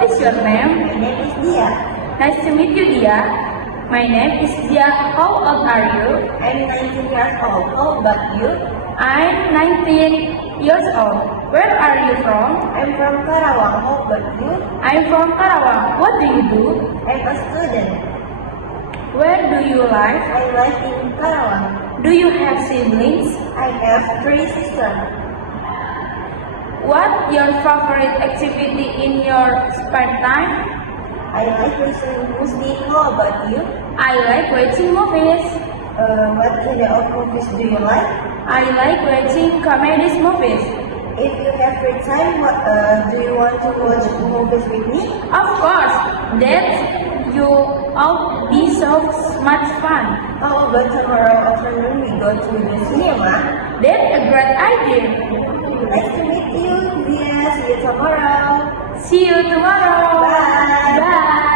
What is your name? My name is Dia. Nice to meet you, Dia. My name is Dia. How old are you? I'm 19 years old. How about you? I'm 19 years old. Where are you from? I'm from Karawang. How about you? I'm from Karawang. What do you do? I'm a student. Where do you live? I live in Karawang. Do you have siblings? I have 3 sisters. What your favorite activity in your spare time? I like listening music. How about you? I like watching movies. What kind of movies do you like? I like watching comedy movies. If you have free time, do you want to watch movies with me? Of course, that you all be so much fun. How about tomorrow afternoon we go to the cinema? That's a great idea. Nice to meet you. Dia, see you tomorrow. See you tomorrow. Bye. Bye.